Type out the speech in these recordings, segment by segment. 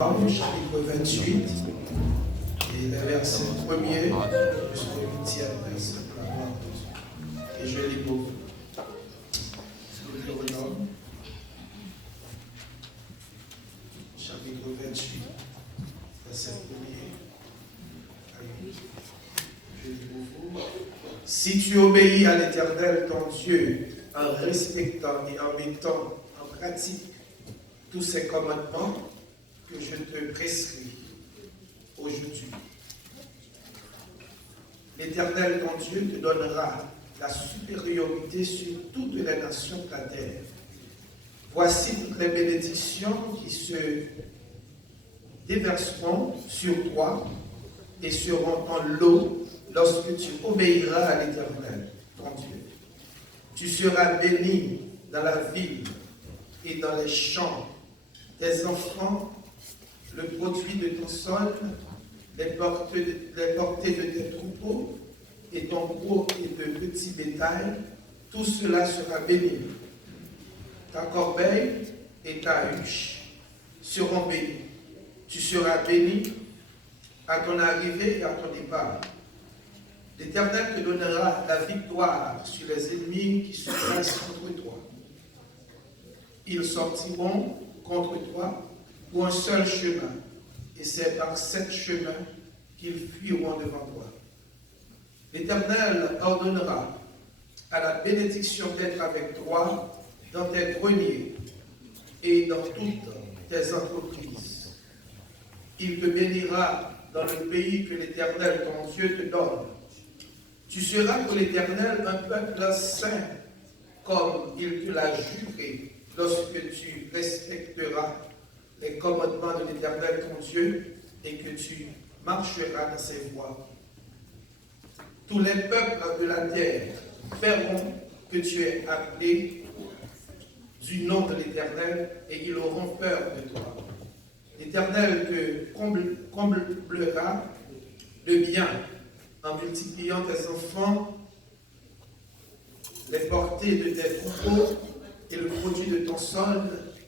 Chapitre 28, et les versets 1er jusqu'au 8e verset. Et je lis pour vous. Deutéronome, chapitre 28, verset 1er. Allez, je lis pour vous. Si tu obéis à l'Éternel ton Dieu en respectant et en mettant en pratique tous ses commandements que je te prescris aujourd'hui, l'Éternel ton Dieu te donnera la supériorité sur toutes les nations de la terre. Voici toutes les bénédictions qui se déverseront sur toi et seront en lot lorsque tu obéiras à l'Éternel ton Dieu. Tu seras béni dans la ville et dans les champs. Tes enfants, le produit de ton sol, les portées de tes troupeaux, et ton gros et de petits bétail, tout cela sera béni. Ta corbeille et ta huche seront bénis. Tu seras béni à ton arrivée et à ton départ. L'Éternel te donnera la victoire sur les ennemis qui se dressent contre toi. Ils sortiront contre toi pour un seul chemin, et c'est par sept chemins qu'ils fuiront devant toi. L'Éternel ordonnera à la bénédiction d'être avec toi dans tes greniers et dans toutes tes entreprises. Il te bénira dans le pays que l'Éternel ton Dieu te donne. Tu seras pour l'Éternel un peuple saint, comme il te l'a juré, lorsque tu respecteras les commandements de l'Éternel ton Dieu et que tu marcheras dans ses voies. Tous les peuples de la terre verront que tu es appelé du nom de l'Éternel et ils auront peur de toi. L'Éternel te comblera de bien en multipliant tes enfants, les portées de tes troupeaux et le produit de ton sol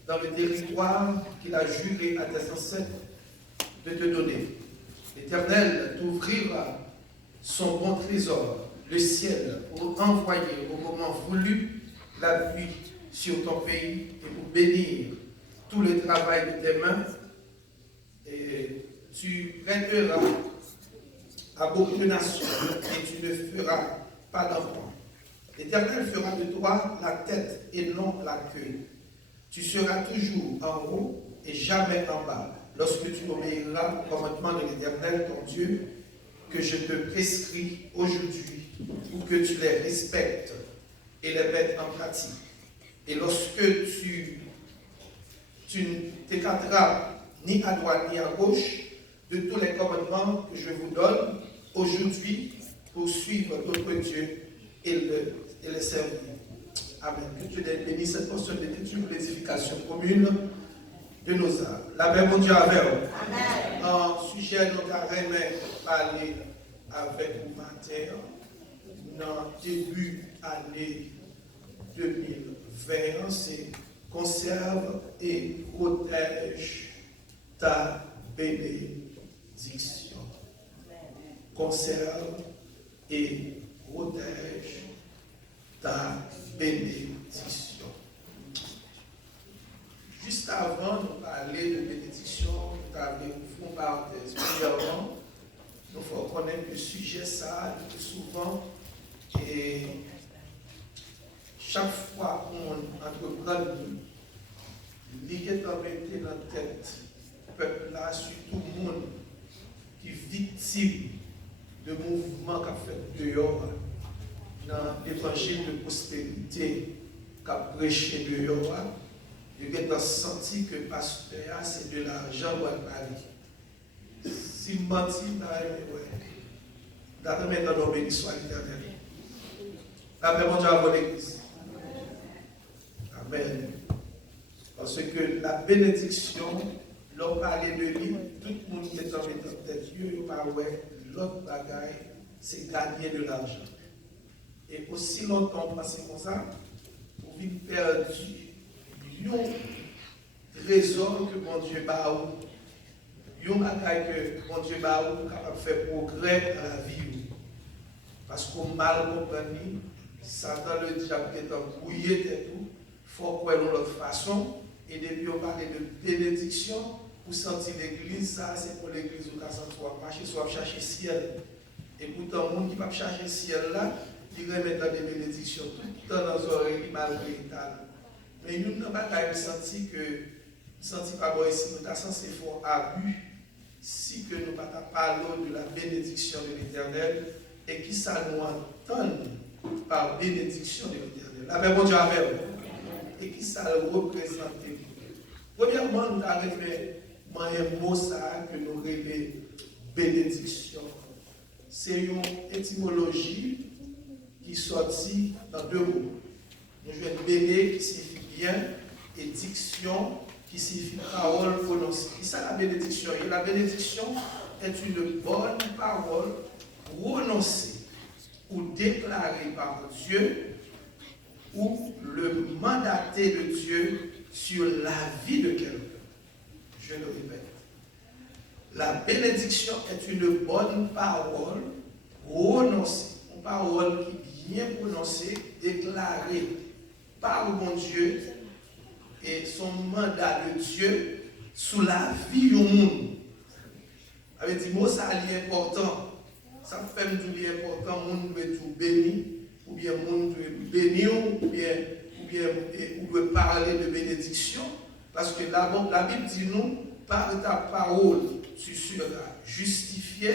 dans le territoire qu'il a juré à tes ancêtres de te donner. L'Éternel t'ouvrira son bon trésor, le ciel, pour envoyer au moment voulu la pluie sur ton pays et pour bénir tout le travail de tes mains. Et tu prêteras à beaucoup de nations et tu ne feras pas d'enfant. L'Éternel fera de toi la tête et non la queue. Tu seras toujours en haut et jamais en bas, lorsque tu obéiras au commandement de l'Éternel ton Dieu, que je te prescris aujourd'hui, pour que tu les respectes et les mettes en pratique. Et lorsque tu ne t'écarteras ni à droite ni à gauche de tous les commandements que je vous donne aujourd'hui pour suivre d'autres dieux et les servir. Amen. Que Dieu bénisse cette portion d'étude pour l'édification commune de nos âmes. La paix, mon Dieu, avec vous. En sujet, nous avons parler avec vous matin, dans le début de l'année 2020, c'est conserve et protège ta bénédiction. Conserve et protège ta bénédiction. Juste avant de parler de bénédiction, nous avons une parenthèse. Premièrement, il faut connaître le sujet, ça, le plus souvent, et chaque fois qu'on entreprend l'idée dans la tête, le peuple là, surtout le monde qui est victime de mouvements qu'a fait dehors, dans l'évangile de prospérité qu'a prêché dehors, il a senti que le pasteur, c'est de l'argent ou à Paris. Si je mentis, d'après maintenant, nous bénissons à l'Éternel. D'après mon Dieu, à l'église. Amen. Parce que la bénédiction, l'on parlait de lui, tout le monde qui est en tête, il n'y a pas l'autre bagaille, c'est gagner de l'argent. Et aussi longtemps, passé comme ça, vous vivez perdu. Un trésor que mon Dieu bat yon bagay que bon Dieu va ou capable de faire progrès dans la vie. Parce qu'on mal compris, Satan le diable est en brouillé et tout, il faut croire de l'autre façon. Et depuis on parle de bénédiction, pour sentir l'église, ça c'est pour l'église où on soit marcher, soit chercher le ciel. Et pourtant, le monde qui va chercher le ciel là, il remet dans des bénédictions tout le temps dans les oreilles, malgré l'état. Mais nous n'avons pas senti que, senti pas bon ici, nous avons censé faire abus si que nous pas parlons de la bénédiction de l'Éternel et qui ça nous entend par bénédiction de l'Éternel. La même bon Dieu avec et qui ça le représente. Premièrement, nous avons fait un mot ça que nous révélons bénédiction. C'est une étymologie qui sortit dans deux mots. Nous jouons béné qui signifie bien et diction qui signifie parole prononcée. Et ça la bénédiction. Et la bénédiction est une bonne parole prononcée ou déclarée par Dieu ou le mandaté de Dieu sur la vie de quelqu'un. Je le répète. La bénédiction est une bonne parole prononcée, une parole qui est bien prononcée, déclarée par mon Dieu et son mandat de Dieu sous la vie du monde. Avec dit mot ça est important. Ça fait tout important, monde doit tout béni, ou bien monde doit bénir, ou doit parler de bénédiction, parce que la Bible dit nous, par ta parole, tu seras justifié,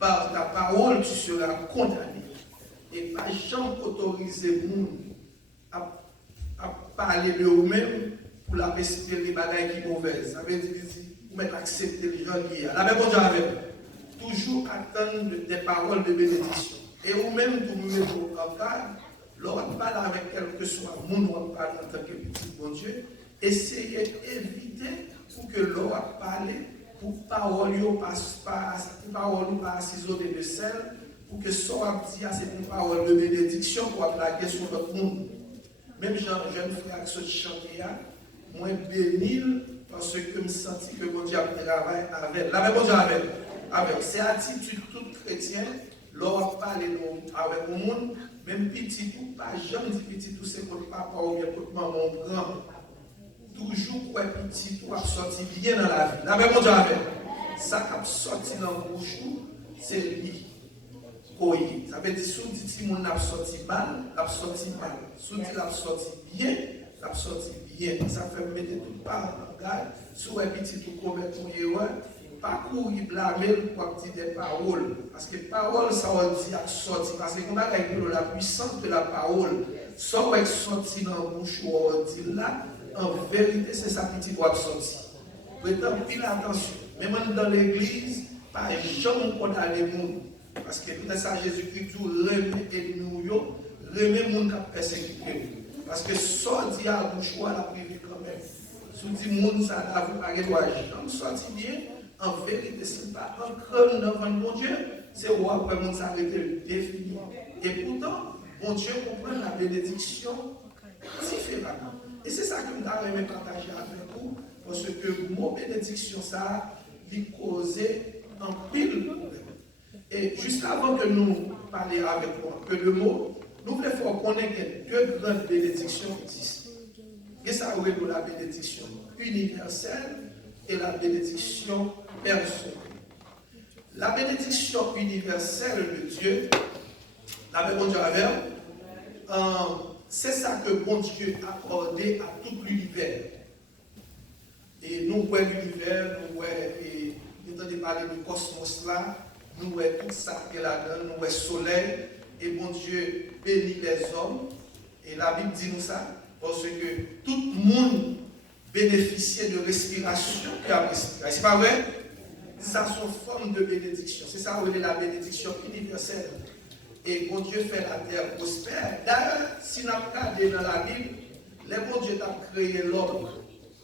par ta parole, tu seras condamné. Et pas jamais autoriser le monde à parler de vous-même pour la espérer des bagailles qui sont mauvaises. Ça veut dire, vous mettez accepter les gens qui sont. La même chose avec toujours attendre des paroles de bénédiction. Et vous-même, vous vous mettez en garde, lorsqu'on parle avec quel que soit le monde, on parle en tant que petit bon Dieu, essayez d'éviter pour que l'on parle, pour que parole ne passe pas ciseaux de sel, pour que ce soit dit à cette parole de bénédiction pour appliquer sur votre monde. Même jeune frère qui se chante, moi béni parce que je me sens que mon Dieu a travaillé avec. La même chose avec. C'est attitude toute chrétienne, l'on parle avec le monde, même petit ou pas, jamais dit petit tout, c'est pour papa ou bien pour maman grand. Toujours quoi petit ou a sorti bien dans la vie. La même chose avec. Ça qui a sorti dans le bouche, c'est lui. Ça veut dire, si on dit que mon a sorti mal, l'a sorti mal. Si on dit l'a sorti bien, l'a sorti bien. Ça fait mettre tout part en garde. Si on est petit ou commettre une erreur, pas courir blâmer pour dire des paroles. Parce que parole, ça on dit à sortir. Parce que comment la puissance de la parole, ça on est sorti dans le bouche ou on dit là, en vérité, c'est ça qui doit sortir. Prêtez pile attention. Même dans l'église, pas jamais condamner les gens. Parce que tout ça, Jésus-Christ remet nous, remet les gens qui persécuté. Parce que sortir à la bouche, la privé quand même. Si vous dites, monde, ça n'a pas de droit. Sortir bien, en vérité, ce n'est pas un crâne devant mon Dieu, c'est où après le monde s'arrête de définir. Et pourtant, mon Dieu comprend la bénédiction différemment. Et c'est ça que je voudrais partager avec vous, parce que le mot bénédiction, ça lui causait un pile de problème. Et juste avant que nous parlions avec moi, que le mot, nous voulons faire connaître que deux grandes bénédictions existent. Et ça aurait de la bénédiction universelle et la bénédiction personnelle. La bénédiction universelle de Dieu, la même Dieu avec, c'est ça que bon Dieu a accordé à tout l'univers. Et nous voyons l'univers, nous voyons parler du cosmos là, nous voyons tout ça qui est là-dedans, nous voyons le soleil, et bon Dieu bénit les hommes. Et la Bible dit nous ça, parce que tout le monde bénéficiait de respiration qui a respiré. C'est pas vrai? Ça, c'est une forme de bénédiction. C'est ça, on est la bénédiction universelle. Et bon Dieu fait la terre prospère. D'ailleurs, si nous regardons dans la Bible, les bon Dieu a créé l'homme.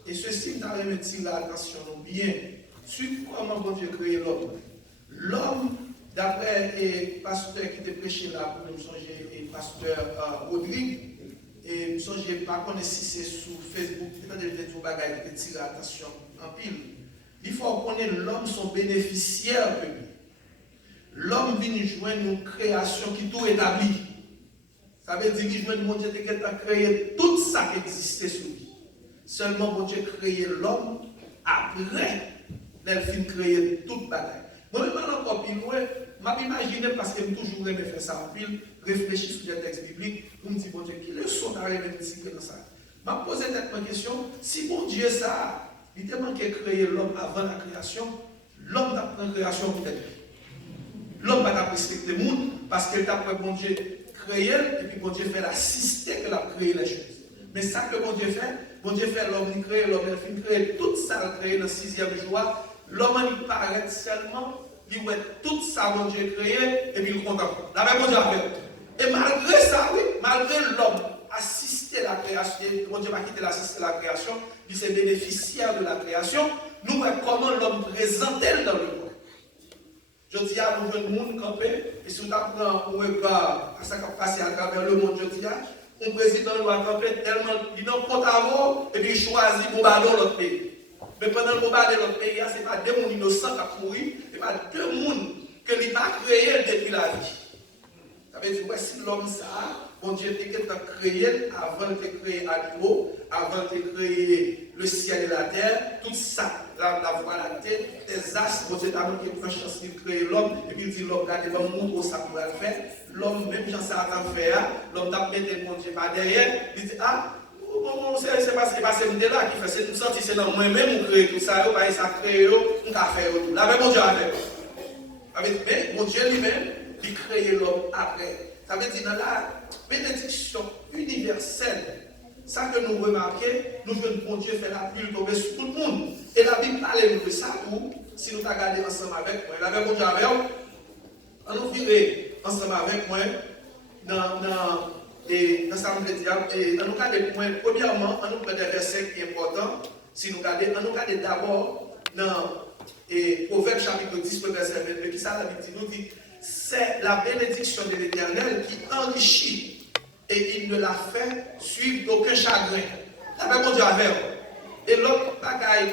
Et ceci, nous avons mis l'attention bien sur comment bon Dieu a créé l'homme. L'homme, d'après le pasteur qui était prêché là, pour nous changer, et pasteur Rodrigue, et je ne sais pas si c'est sur Facebook, peut-être que vous avez tiré l'attention en pile. il faut connaître l'homme son bénéficiaire de lui. L'homme vient joindre une création qui tout établit. Ça veut dire qu'il joint mon Dieu qui a créé tout ça qui existait sous lui. Seulement mon Dieu a créé l'homme après, il fin créé toute bataille. Moi, je vais encore plus loin, je m'imagine parce que je toujours aimé faire ça en pile, réfléchir sur les textes bibliques, pour me dire, bon Dieu, qui est son arrêt de dans ça? Je me pose cette question, si bon Dieu ça, il a manqué créer l'homme avant la création, l'homme n'a pas création peut-être. L'homme n'a pas respecté le monde parce qu'il a bon Dieu créé et puis bon Dieu fait l'assister qu'il a créé les choses. Mais ça que bon Dieu fait l'homme, il crée l'homme, il finit créer tout ça, il crée dans le 6e jour. L'homme il paraît seulement, il voit tout ça bon Dieu créé et puis il est content. La même bon Dieu a fait. Et malgré ça, oui, malgré l'homme assister la création, bon Dieu va quitter l'assister la création, il s'est bénéficiaire de la création, nous voyons comment l'homme présentait dans le monde. Je dis à nous jeunes monde campé, et si vous apprenez un regard à ce qui a passé à travers le monde, je dis à un président doit camper tellement, il n'a pas compte avant, et puis il choisit de bombarder l'autre pays. Mais pendant le bombarder l'autre pays, ce n'est pas deux personnes innocents qui ont mouru, ce n'est pas deux personnes que il n'a créé depuis la vie. Ça veut dire que si l'homme ça, bon Dieu a créé avant de créer animaux, avant de créer le ciel et la terre, tout ça, la voie, la terre, les astres, bon Dieu a mis une chance de créer l'homme, et puis il dit l'homme, regardez, bon, nous, ça pourrait le faire. L'homme, même Jean ça a fait, l'homme a mis le bon Dieu par derrière, il dit, ah, c'est pas là qui fait, c'est tout ça, c'est dans moi-même, on crée tout ça, ça crée, on a fait tout. Là, mais bon Dieu a fait. Mais bon Dieu lui-même, il crée l'homme après. Ça veut dire dans la bénédiction universelle, ça que nous remarquons, nous voulons que bon Dieu fait la pluie tomber sur tout le monde. Et la Bible parle de ça tout, si nous regardons ensemble avec moi. La même bon Dieu avec nous, on nous virer ensemble avec moi dans ça me dire, et on nous regarde premièrement, on nous prend des versets qui sont importants. Si nous regardons, on nous regarde d'abord dans Proverbe chapitre 10, verset 22, qui ça la Bible nous dit, c'est la bénédiction de l'Éternel qui enrichit et il ne la fait suivre d'aucun chagrin. La même Dieu avec. Et l'autre bagaille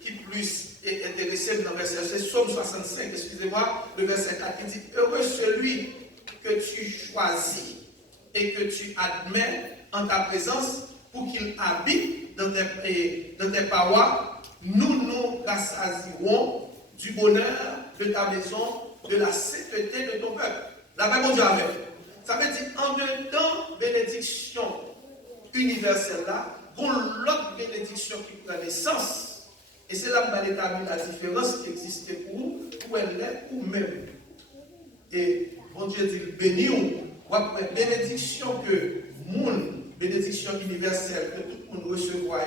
qui plus est intéressé dans le verset, c'est Psaume 65, excusez-moi, le verset 4 qui dit, heureux celui que tu choisis et que tu admets en ta présence pour qu'il habite dans tes parois. Nous rassasierons du bonheur de ta maison, de la sainteté de ton peuple. La même Dieu avec. Ça veut dire en même temps, bénédiction universelle là, pour l'autre bénédiction qui prend naissance. Et c'est là qu'on va établir la différence qui existait pour elle est ou même. Et bon Dieu dit béni ou bénédiction que monde, bénédiction universelle que tout le monde recevra,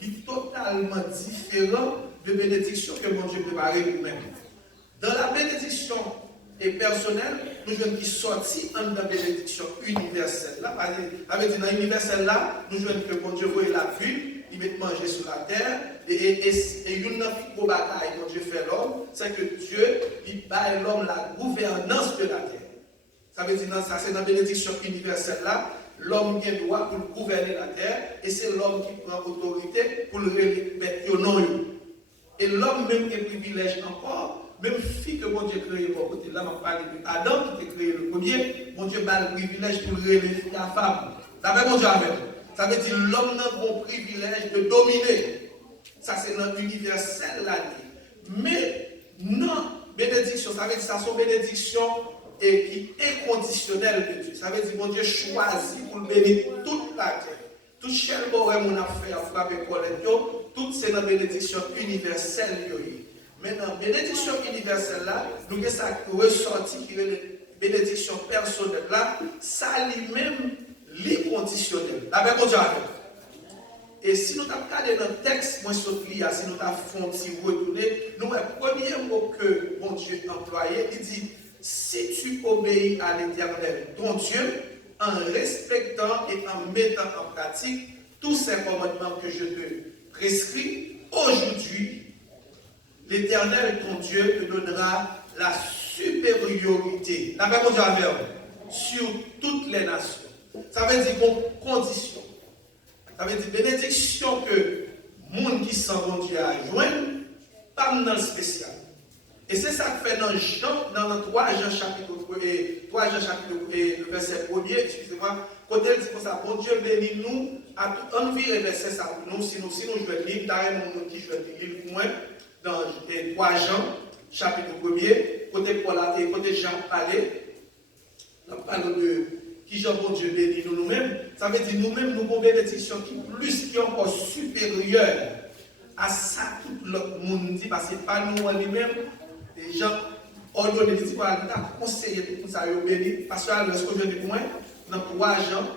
qui est totalement différent de bénédiction que mon Dieu prépare nous-mêmes. Dans la bénédiction personnelle, nous voulons qui sortit en la bénédiction universelle. Là, avec dans l'universel là, nous voulons que mon Dieu voie la pluie, il met manger sur la terre, et une autre bataille que Dieu fait l'homme, c'est que Dieu, il bat l'homme la gouvernance de la terre. Ça veut dire, ça c'est dans la bénédiction universelle là, l'homme qui a droit pour gouverner la terre, et c'est l'homme qui prend autorité pour le remettre au nom. Et l'homme même qui a privilège encore, même fille que mon Dieu a créé pour côté là, on parle de Adam qui a créé le premier, mon Dieu a le privilège pour relever la femme. Ça veut dire avec. Ça veut dire l'homme n'a pas le privilège de dominer. Ça c'est dans l'universel là. Mais non, bénédiction, ça veut dire ça sont bénédictions et qui est conditionnelle de Dieu. Ça veut dire mon Dieu choisit pour bénir toute la terre. Tout cher boire mon affaire à frapper Colette, tout c'est dans bénédiction universelle. Maintenant, bénédiction universelle là, nous avons ça ressorti qui est la bénédiction personnelle là, ça lui-même l'inconditionnel. La même chose. Et si nous avons regardé dans le texte, moi, si nous avons retourné, nous avons le premier mot que mon Dieu a employé, il dit, si tu obéis à l'Éternel, ton Dieu, en respectant et en mettant en pratique tous ces commandements que je te prescris, aujourd'hui, l'Éternel, ton Dieu, te donnera la supériorité, la même sur toutes les nations. Ça veut dire condition. Ça veut dire bénédiction que le monde qui sent bon Dieu a joindre, pas dans le spécial. Et c'est ça que fait dans Jean, dans 3 Jean chapitre 3 Jean chapitre le verset 1er, excusez-moi, quand elle dit comme ça, bon Dieu bénit nous, à tout envie le verset ça pour nous, si nous jouons le livre, d'ailleurs mon qui joue le livre pour moi, dans 3 Jean chapitre 1er, côté Jean parlait, on parle de qui Jean bon Dieu bénit nous-mêmes, ça veut dire nous-mêmes nous avons une bénédiction qui est encore supérieure à ça tout l'autre monde dit, parce que pas nous en lui-même, les gens ordonnent des disciples, conseillé tout ça, ils béni. Parce que est-ce que je dis pour moi, dans 3 Jean,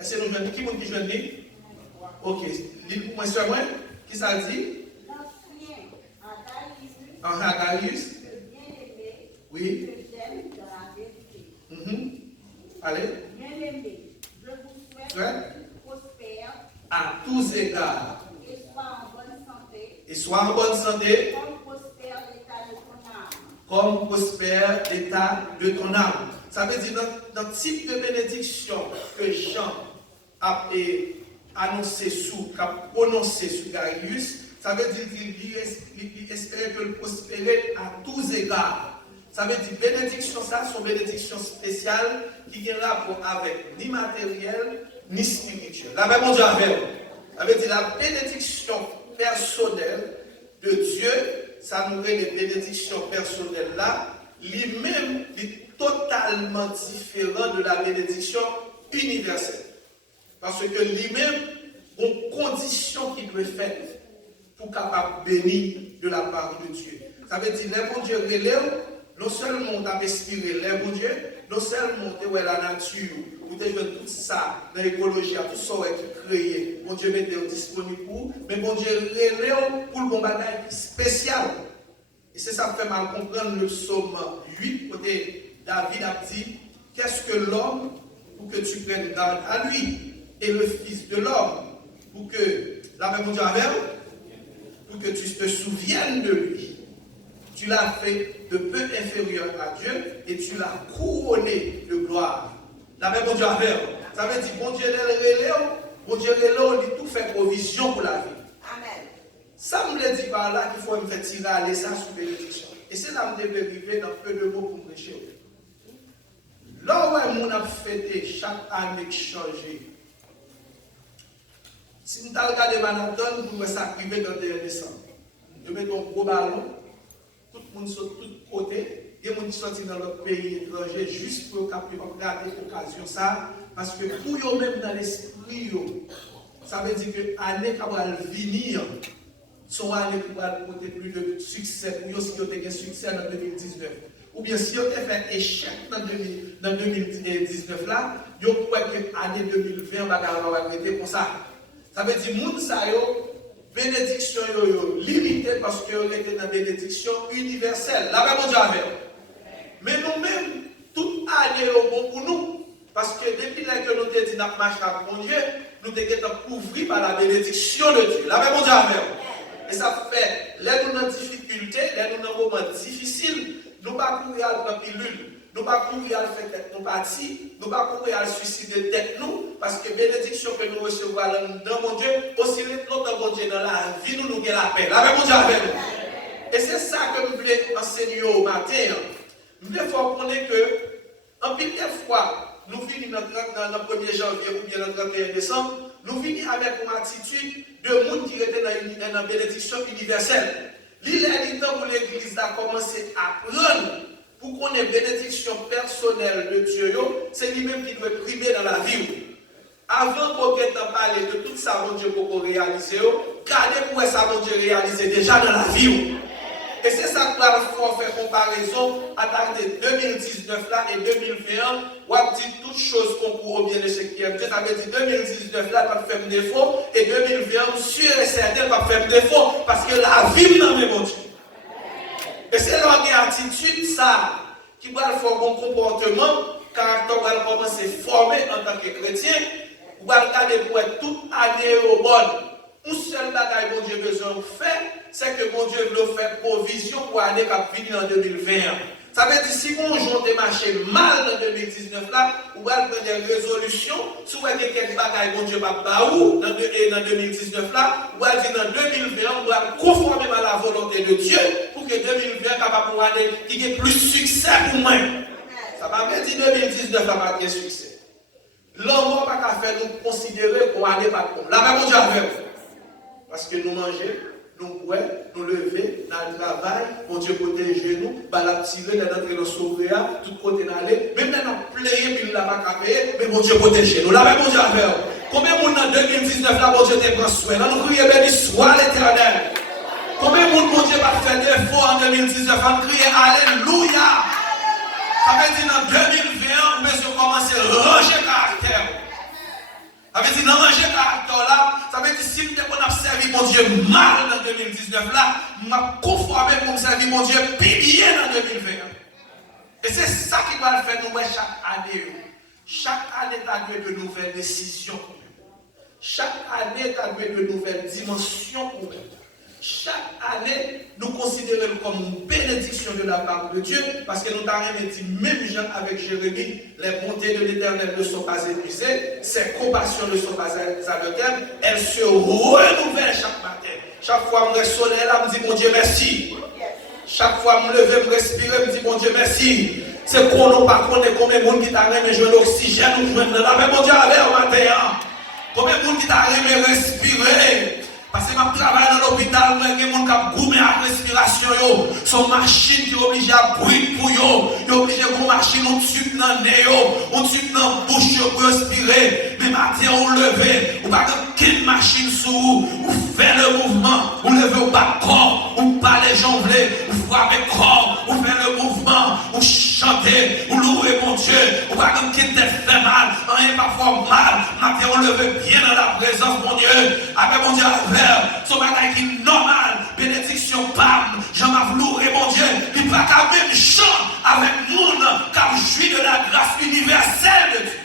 est-ce que nous jeunes, qui vous dit je dis? Ok, lis pour moi sur moi, qui ça dit? En Agarius. Oui. Allez. Bien-aimé, je vous souhaite prospère à tous égards. Et sois en bonne santé. Comme prospère l'état de ton âme. Ça veut dire dans le type de bénédiction que Jean a annoncé a prononcé sur Gaius, ça veut dire qu'il espérait que le prospérer à tous égards. Ça veut dire bénédiction, ça, sont bénédictions spéciales qui n'ont rapport avec ni matériel ni spirituel. La même Dieu avec. Ça veut dire la bénédiction personnelle de Dieu, ça nous les bénédictions personnelles là, lui-même est totalement différent de la bénédiction universelle. Parce que lui-même, une condition qui doit être faite pour capable bénir de la part de Dieu. Ça veut dire, les bon Dieu relève, non seulement on a inspiré les bon Dieu, non seulement on a la nature, vous avez tout ça dans l'écologie, tout ça qui est créé, bon Dieu mette disponible pour, mais bon Dieu relève pour le bon bagage spécial. Et c'est ça qui fait mal comprendre le psaume 8, côté David a dit, qu'est-ce que l'homme pour que tu prennes garde à lui, et le fils de l'homme pour que, la même Dieu avec, pour que tu te souviennes de lui. Tu l'as fait de peu inférieur à Dieu et tu l'as couronné de gloire. La même bon Dieu avec. Ça veut dire, bon Dieu il tout fait provision pour la vie. Amen. Ça me le dit par là qu'il faut me faire tirer à l'essence sous bénédiction. Et c'est là que je vais arriver dans peu de mots pour prêcher. Là où on a fêté chaque année changer. Si nous avons regardé Manhattan, nous pouvons s'activer dans le décembre. Nous mettons un gros ballon, tout le monde saute de tous côtés, et nous sortent dans notre pays étranger juste pour garder l'occasion ça, parce que pour eux-mêmes dans l'esprit, ça veut dire que l'année qui va venir, sont année qui va porter plus de succès pour eux si vous avez un succès en 2019. Ou bien si vous avez fait un échec dans 2019 là, vous croyez que l'année 2020 va arrêter pour ça. Ça veut dire que les bénédiction limitée parce que vous êtes dans la bénédiction universelle. La même Dieu avec. Mais nous-mêmes, toute année est bon pour nous. Parce que depuis que nous avons dit notre marche avec mon Dieu, nous sommes couverts par la bénédiction de Dieu. La même Dieu avec. Et ça fait, là nous avons des difficultés, là nous avons des moments difficiles, nous ne pouvons pas courir à la pilule. Nous ne pouvons pas courir à faire tête nous partis, nous ne pouvons pas courir à suicider tête nous, parce que bénédiction que nous recevons dans mon Dieu, aussi longtemps mon Dieu dans la vie, nous avons la paix. La paix, mon Dieu avec nous. Et c'est ça que nous voulons enseigner au matin. Nous voulons faire connaître que, en pile de fois, nous venons dans le 1er janvier ou bien le 31 décembre, nous venons avec une attitude de monde qui était dans la bénédiction universelle. L'île est temps pour l'Église a commencé à prendre. Pour qu'on ait bénédiction personnelle de Dieu, c'est lui-même qui doit primer dans la vie. Avant qu'on ait parlé de tout ça, mon Dieu, pour réaliser, gardez pour ça, mon Dieu, réaliser déjà dans la vie. Et c'est ça que nous faire comparaison à date de 2019 là et 2021. On dit toutes choses qu'on pourrait bien de ce qui est. Ça veut dire 2019 là, pas faire défaut, et 2021, sûr et certain, pas faire défaut, parce que la vie dans mes mon Dieu. Et c'est là qu'il y a une attitude, ça, qui va faire bon comportement, caractère va commencer à former en tant que chrétien, ou va regarder pour être toute année au bon. Un seul bagage que Dieu besoin de faire, c'est que mon Dieu veut faire provision pour l'année qui va venir en 2020. Ça veut dire si mon jour te marché mal dans 2019 là, ou allez prendre des résolutions, si vous avez quelques bagailles, mon Dieu, pas où, dans 2019 là, ou allez dire dans 2020, on doit conformer à la volonté de Dieu pour que 2020 capable pour aller qui ait plus succès pour moi. Ça va veut dire 2019 là pas de succès. L'homme pas qu'à faire nous considérer qu'on allait pas comme. Là, mon Dieu avec. Parce que nous mangeons. Nous ouais, nous lever dans le travail, mon Dieu protège nous, la tirer dans notre sauver, tout côté d'aller, même dans la plaie, puis là pas payer, mais mon Dieu protège nous. Là, mon Dieu avec. Combien de monde en 2019 là, mon Dieu te prend soin? Là, nous crions béni soit l'Éternel. Combien de monde, mon Dieu, va faire des efforts en 2019? On crie Alléluia. Ça veut dire en 2021, on peut commencer à ranger caractère. Ça veut dire dans ranger caractère là, ça veut dire si on a servi mon Dieu mal dans 2019 là, on m'a conformé pour me servir mon Dieu bien dans 2021. Et c'est ça qui va faire nous chaque année. Chaque année, tu as de nouvelles décisions. Chaque année, tu as de nouvelles dimensions pour nous. Chaque année, nous considérons comme une bénédiction de la part de Dieu, parce que nous avons dit, même Jean avec Jérémie, les bontés de l'Éternel ne sont pas épuisées, ses compassions ne sont pas à le terme, elles se renouvellent chaque matin. Chaque fois que je me soleil là, je me dis, mon Dieu, merci. Chaque fois que je me lève, je respire, je me dis, mon Dieu, merci. C'est qu'on n'a pas connu combien de monde qui t'a remis jouer l'oxygène, nous jouons là, mais mon Dieu, avec au matin. Combien de monde qui t'a remis respirer. Parce que je travaille dans l'hôpital, il y a des gens qui ont goûté à la respiration. Son machine qui est obligée à brûler pour eux. Il est obligé de machine, on tube dans le nez, on tube dans la bouche pour respirer. Mais matin, on lever, on pas qu'une machine sous vous, on fait le mouvement, on lève au bas de corps, on parle les jambes, on frappe le corps, on fait le mouvement, on chante, on loue mon Dieu, on pas qu'une te fait mal, rien parfois mal. Matin, on lève bien dans la présence, mon Dieu, avec mon Dieu. Son bagage qui est normal, bénédiction, pam, j'en m'a loué mon Dieu, il n'y a pas même chant avec monde car jouit de la grâce universelle de Dieu.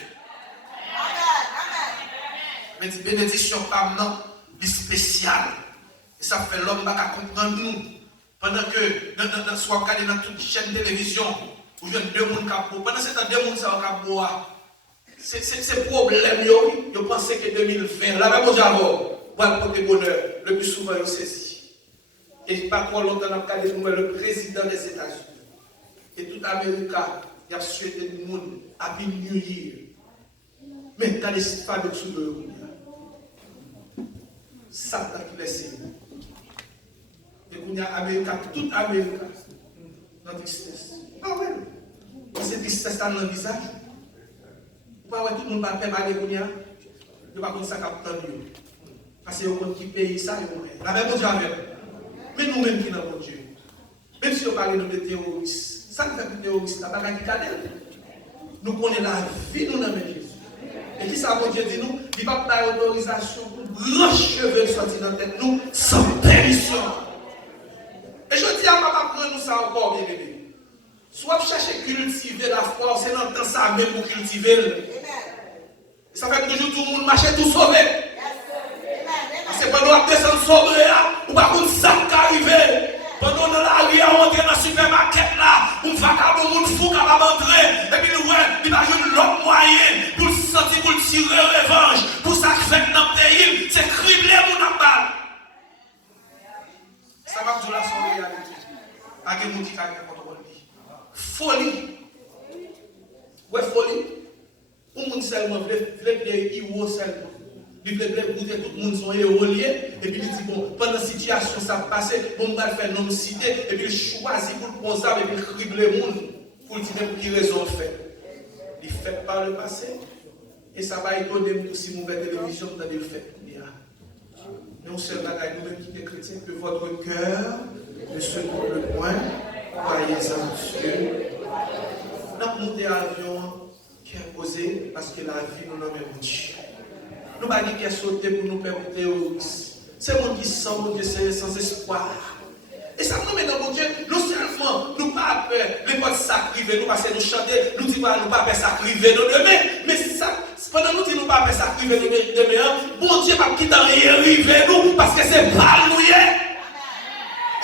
Mais dit bénédiction, pam, non, c'est spécial. Et ça fait l'homme qui comprendre nous. Pendant que, soit regardé dans toute chaîne de télévision, où je deux personnes qui pendant ce temps, deux personnes qui boire. C'est problème, yo pensez que 2020, là, même au voilà le côté bonheur, le plus souvent il saisi. Et pas trop longtemps, on a regardé le président des États-Unis. Et tout l'Amérique, il a souhaité le monde Happy New Year. Mais quand les femmes sous le Satan qui laisse. Et qu'on y a Amérique, toute Amérique, dans tristesse. Ah ouais. C'est tristesse dans le visage. Pas ouais, tout le monde va faire mal qu'on y a. Il va comme ça capter mieux. Parce que vous qui paye ça, la même Dieu avec. Mais nous-mêmes qui n'avons pas Dieu. Même si on parle de terroristes, ça ne fait plus terroristes, la bagarre qui cadelle. Nous connaissons la vie, nous n'avons Jésus. Et qui ça, mon Dieu dit nous, il ne va pas avoir autorisation pour grands cheveux sortir dans la tête, nous, sans permission. Et je dis à papa, prendre nous ça encore, bien bébé. Soit chercher à cultiver la foi, c'est dans le temps ça même pour cultiver. Ça fait que toujours tout le monde marche tout sauvé. C'est pendant que nous descendons sauver, ou pas qu'on sait qui arrive. Pendant que nous arrivons dans le supermarché, on va faire un monde fou qui va entrer. Et puis nous, il va jouer l'autre moyen pour le sentir, pour le tirer revanche. Pour ça que fait dans le pays, c'est cribler mon balle. Ça va vous la sauver avec Dieu. Pas que nous qui contrôle. Folie. Ouais, folie. Pour nous seulement, les héros seulement. Il veut goûter tout le monde sont héros liés. Et puis il dit, bon, pendant la situation, ça passe, on va faire non cité. Et puis il choisit pour le constat et puis il crible le monde. Pour dire pour qui raison fait. Il fait par le passé. Et ça va étonner nous si nous mettons télévision dans le fait. Nous sommes là, nous-mêmes qui sommes chrétiens, que votre cœur ne se trouble point. Croyez en Dieu. Nous avons monté à l'avion qui est posé parce que la vie nous nomme mon Dieu. Nous ne pouvons pas dire qu'il a sauté pour nous permettre terroristes. C'est mon qui sent, mon Dieu, c'est sans espoir. Et ça nous met dans mon Dieu, non seulement nous ne pas peur, les potes sacrifier, nous passer nous chanter, nous disons nous pas peur sacrifier nous demain, mais ça, pendant nous disons nous pas peur sacrifier nous demain, bon Dieu pas quitter rien arriver nous, parce que c'est pas nous.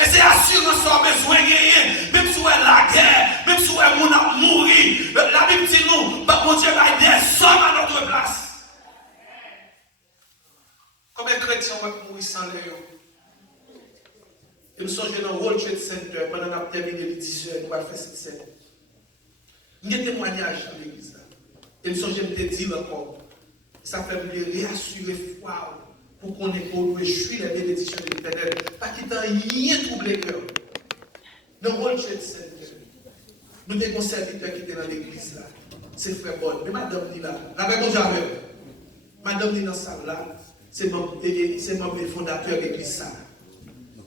Et c'est assurance qu'on a besoin de gagner, même si on est la guerre, même si a terminé les 10 heures, nous allons faire 7. Il y a des témoignages dans l'église. Et je me dis encore, ça fait me réassurer foi pour qu'on ait pour nous jouir les bénédictions de l'Éternel. Pas qu'il n'y ait rien troublé le cœur. Dans le World Trade Center, nous avons un serviteur qui était dans l'église là. C'est frère Bon. Mais madame dit là, la même chose avec madame dit dans ça là, c'est mon fondateur de l'église là.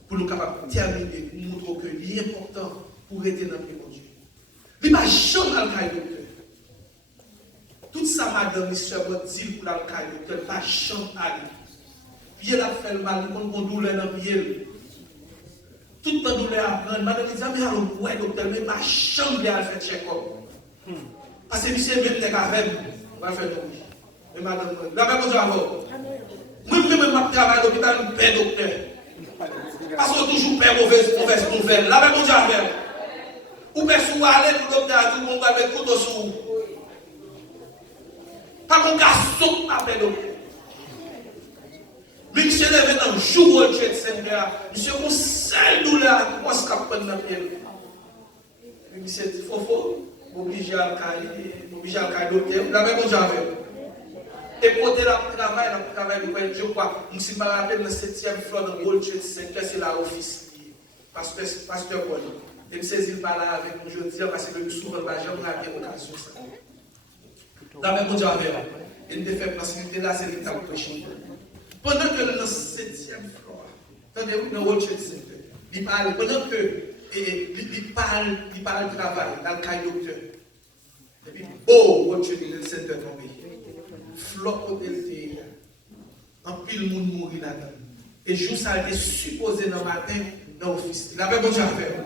Pour nous capables de terminer, pour montrer que l'important pour être dans le Dieu. Il n'y a pas jamais à le docteur. Tout ça, madame, monsieur, votre dit pour la le docteur, pas jamais à lui. Pied a fait le mal, on douleur dans le pied. Tout le temps douleur à prendre. Madame dit, mais allons, ouais, docteur, mais pas jamais à faire check-up. Parce que monsieur, même des avec on va faire donc. Mais madame, la même chose avant. Moi-même, je travaille à l'hôpital, je paie docteur. Parce qu'on toujours paie mauvaise nouvelle. La même chose avec. Ou bien si vous allez pour le docteur, tout le monde va mettre couteau sur vous. Pas qu'on garçon à peine docteur. Mais monsieur levé dans le jour où le Trade Center, monsieur a une seule douleur, moi je capte dans la pied. Mais monsieur dit, faut m'obliger à le docteur. La même chose avec. Et côté là, travail, je crois, je ne suis pas rappelé dans le 7e floor de World Trade Center, c'est là l'office. Pasteur Paul. Et je saisis par là avec moi, je dis, parce que le souvent, je n'ai pas l'occasion. La même chose avec. Et nous fait parce que là, c'est l'état de prêcher. Pendant que dans le 7e floor, dans le World Trade Center, il parle, pendant que il parle de travail, dans le cas docteur. Et puis, World Trade Center tombé. Flop au délit, en pile monde mourir là-dedans. Et jour ça a été supposé dans le matin dans l'office. Il avait bon à faire.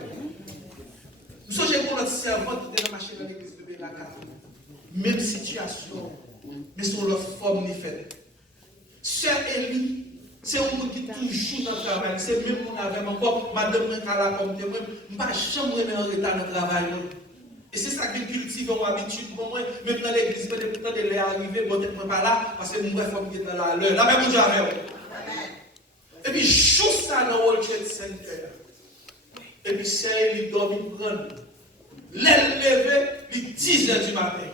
Nous sommes pour notre servante qui était dans la machine de l'église de Bélacar. Même situation, mais sur leur forme fait. Sœur Elie, c'est un monde qui est toujours dans le travail. C'est même qu'on avait encore, madame Kala comme témoin, je ne vais jamais en retard dans le travail. Et c'est ça que cultive en habitude. Moi, même dans l'église, peut-être que les arriver, peut-être pas là, parce que nous avons fait dans la l'heure. La même chose avec. Et puis, juste ça dans le World Trade Center. Et puis, c'est il dormit prendre. L'aile levée, il 10 h du matin.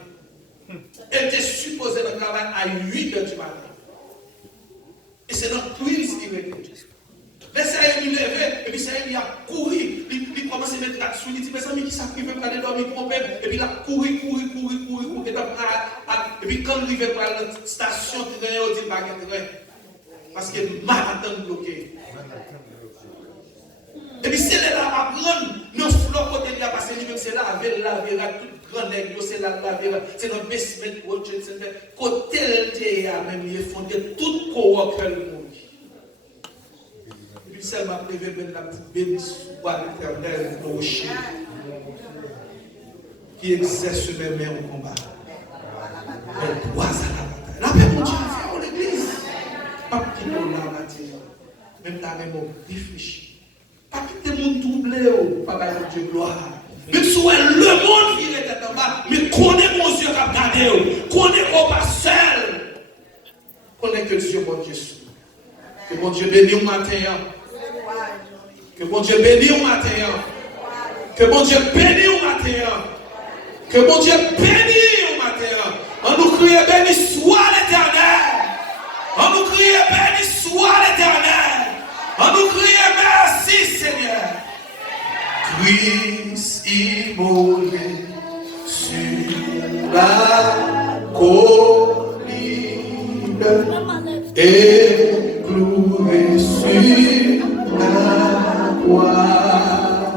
Elle était supposée de travailler à 8 h du matin. Et c'est dans Queens qui était. Mais ça il levé, et puis ça il a couru, il commence à mettre l'action, il dit, mais ça, mais qui s'apprive pas de dormir pour même, et puis il a couru, et puis quand il arrive à la station, il dit, pas de train, parce que Manhattan bloqué. Et puis c'est là à prendre, nos flots côté de parce que lui-même c'est là, avec la vera, toute grande nègre, c'est là, la vera, c'est notre basement, côté le théâtre, même il est fondé, tout coworker le monde. Seulement prévu la béni soit l'éternel rocher qui exerce même au combat. Elle doit à la bataille. La paix, mon Dieu, a fait en l'église. Pas qui nous la matière. Même ta même réfléchir. Pas qui te monde troublé, papa et Dieu gloire. Même si le monde vient tête en bas, mais connaît mon Dieu qui a gardé, connaît qu'on pas seul. Connaît que Dieu, mon Dieu, que mon Dieu bénisse au matin. Que mon Dieu bénisse au matin. Que mon Dieu bénisse au matin. Que mon Dieu bénisse au matin. On nous crie béni soit l'Éternel. On nous crie béni soit l'Éternel. On nous crie merci Seigneur. Christ immolé sur la colline et cloué sur la croix,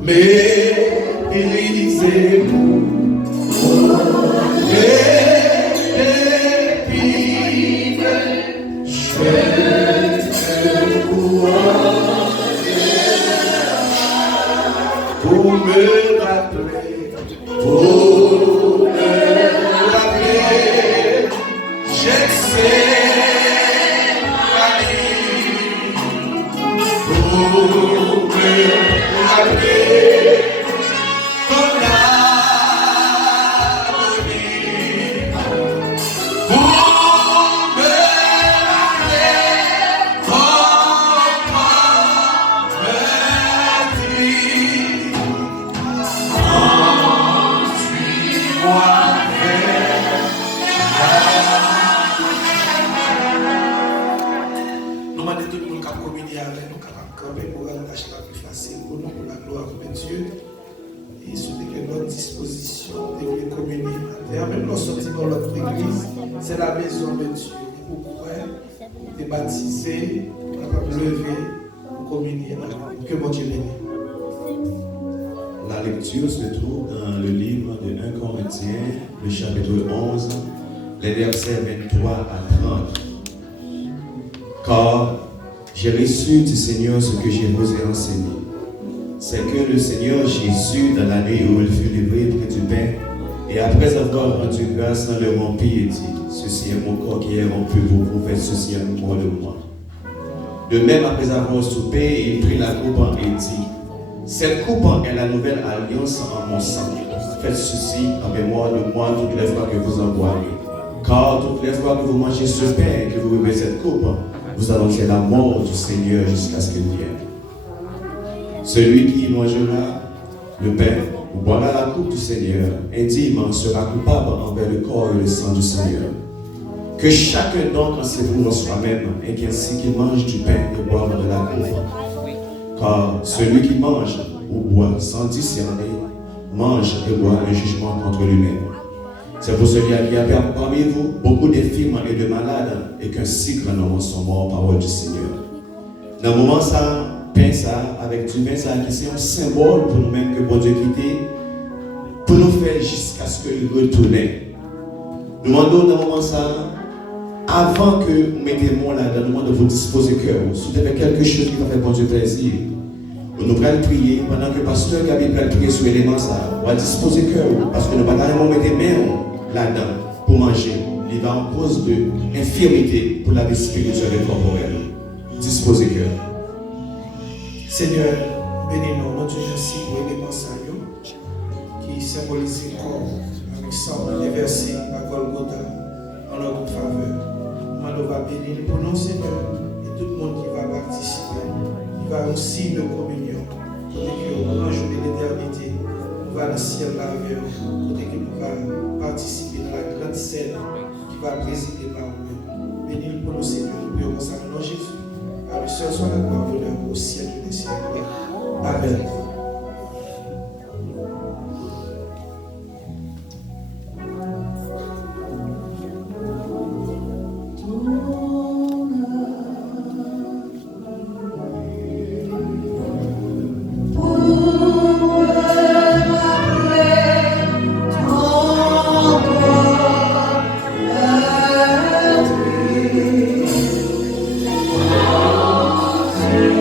méprisez-vous, pour me rappeler, j'excelle. Dieu. Et c'était que notre disposition de communier. Et même nous sortis dans notre église, c'est la maison de Dieu. Et pourquoi tu es baptisé, capable de lever, pour communier. Que mon Dieu bénisse. La lecture se trouve dans le livre de 1 Corinthiens, le chapitre 11, les versets 23 à 30. Car j'ai reçu du Seigneur ce que je vous ai enseigné. C'est que le Seigneur Jésus, dans la nuit où il fut livré près du pain, et après avoir rendu grâce dans le rompit et dit, ceci est mon corps qui est rompu pour vous, faites ceci en mémoire de moi. De même, après avoir soupé, il prit la coupe et dit, cette coupe est la nouvelle alliance en mon sang. Faites ceci en mémoire de moi toutes les fois que vous en boirez. Car toutes les fois que vous mangez ce pain et que vous buvez cette coupe, vous annoncez la mort du Seigneur jusqu'à ce qu'il vienne. Celui qui mangera le pain ou boira la coupe du Seigneur indimement sera coupable envers le corps et le sang du Seigneur. Que chacun donc en s'éprouve soi-même et qu'ainsi qu'il mange du pain et boive de la coupe. Car celui qui mange ou boit sans discerner, mange et boit un jugement contre lui-même. C'est pour celui qui a parmi vous beaucoup d'infirmes et de malades, et qu'un si grand nombre sont morts, parole du Seigneur. Dans le moment, ça, pain ça, avec du vin ça, qui c'est un symbole pour nous-mêmes que bon Dieu quitté, pour nous faire jusqu'à ce qu'il retourne. Nous demandons dans le moment ça, avant que vous mettez moi là, dans le moment de vous disposer cœur, si vous avez quelque chose qui va faire bon Dieu plaisir, nous allons prier pendant que le pasteur Gabi va prier sur l'élément ça, on va disposer cœur, parce que nous ne allons pas mettre main là-dedans pour manger. Il va en cause de infirmité pour la vie spirituelle et corporelle. Disposez cœur. Seigneur, bénis-nous, notre Dieu, merci pour l'élément ça qui symbolise le corps avec sang déversé à Golgotha en notre faveur. Nous va bénir pour nous, Seigneur, et tout le monde qui va participer. Il va aussi de communion. Côté que nous allons jouer l'éternité, nous va dans le ciel avec eux. Côté que nous va participer dans la grande scène qui va présider par nous. Bénis pour nous, Seigneur, nous prions ça dans Jésus. À lui seul soit la gloire et l'honneur au siècle des siècles. Amen. Thank you.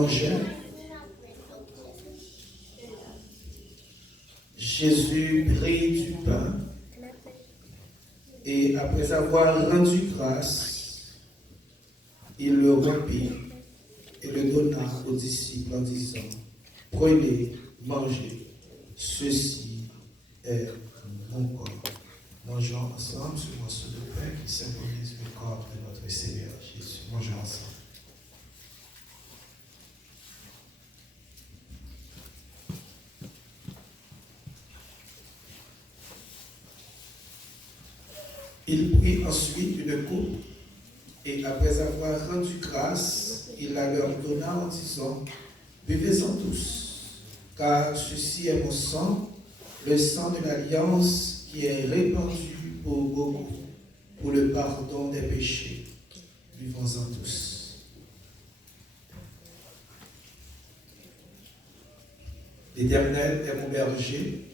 mangeait, Jésus prit du pain et après avoir rendu grâce, il le rompit et le donna aux disciples en disant, prenez, mangez, ceci est mon corps. Mangeons ensemble ce morceau de pain qui symbolise le corps de notre Seigneur Jésus. Mangeons ensemble. Il prit ensuite une coupe et après avoir rendu grâce, il la leur donna en disant, buvez-en tous, car ceci est mon sang, le sang de l'alliance qui est répandu pour beaucoup, pour le pardon des péchés. Buvons-en tous. L'Éternel est mon berger,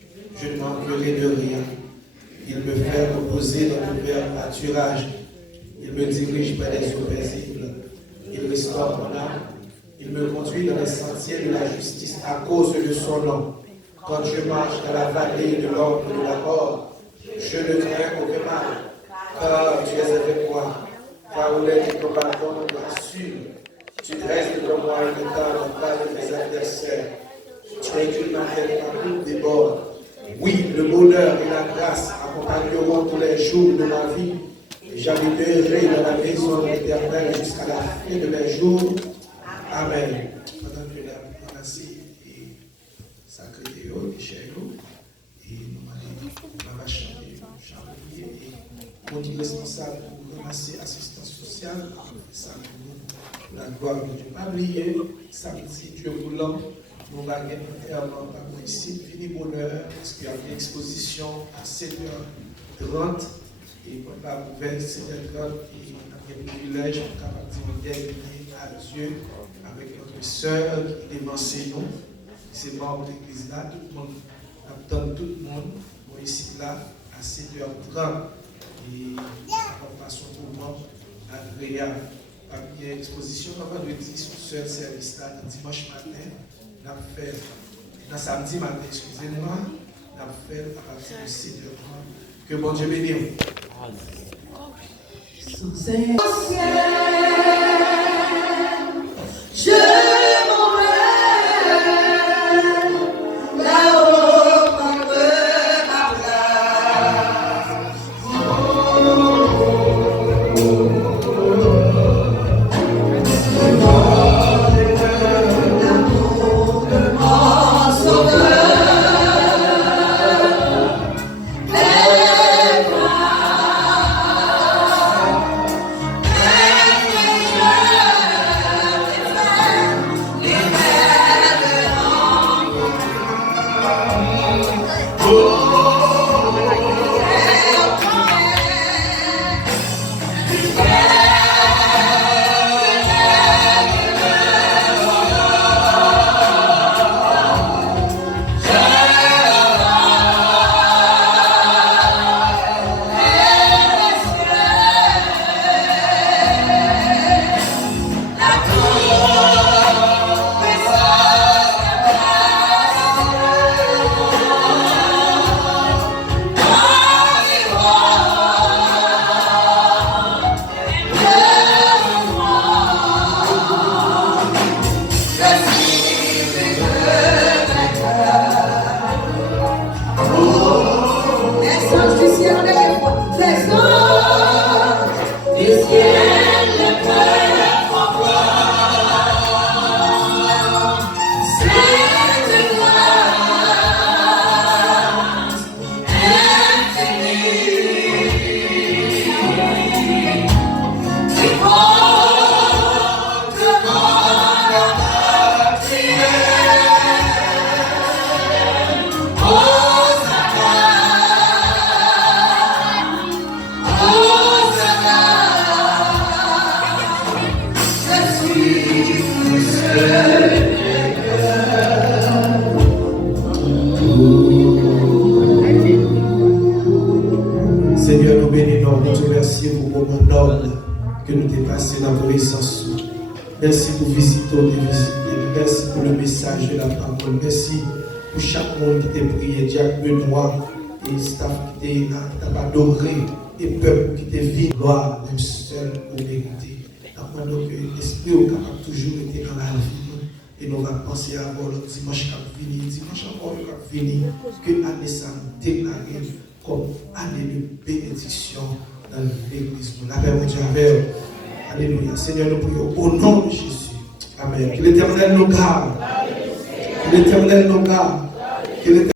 je ne manquerai de rien. Il me fait reposer dans de verts pâturages. Il me dirige vers les eaux paisibles. Il restaure mon âme. Il me conduit dans les sentiers de la justice à cause de son nom. Quand je marche dans la vallée de l'ombre de la mort, je ne crains aucun mal, car tu es avec moi. Car où est ton pardon me rassure. Tu dresses devant moi une table en face de mes adversaires. Tu inclines ma tête par toutes des bords. Oui, le bonheur et la grâce accompagneront tous les jours de ma vie. J'habiterai dans la maison de l'Éternel jusqu'à la fin de mes jours. Amen. Pendant que la remercie et sacré Théo et chez nous, et nous allons chanter, et on est responsable pour ramasser assistance sociale, ça pour la gloire de Dieu. Pas oublier, samedi, Dieu voulant, nous allons enterrement par ici, fini bonheur, parce qu'il y a une exposition à 7h30, et on va ouvrir 7h30, et on a un privilège, on est capable de dire à Dieu, avec notre sœur qui est émancée, nous, c'est membre de l'église là, tout le monde, attend tout le monde, pour ici là, à 7h30, et on passe un moment agréable. Il y a une exposition, vendredi, sur ce service là, dimanche matin. Dans samedi matin, excusez-moi, on a fait à partir de 6h30. Que bon Dieu bénisse. Yeah. Merci pour visiter, merci pour le message de la parole. Merci pour chaque monde qui t'a prié, Jacques Benoît et staff qui t'a adoré, et peuple qui t'a vu, gloire, même seul pour mériter. Donc, l'esprit est capable toujours être dans la vie. Et nous allons penser à voir le dimanche qui vient, dimanche encore qui vient, que l'année ça nous déclare comme année de bénédiction dans l'église. Nous l'avons dit avec. Alléluia. Seigneur, nous prions au nom de Jésus. Amen. Que l'Éternel nous garde. Que l'Éternel nous garde.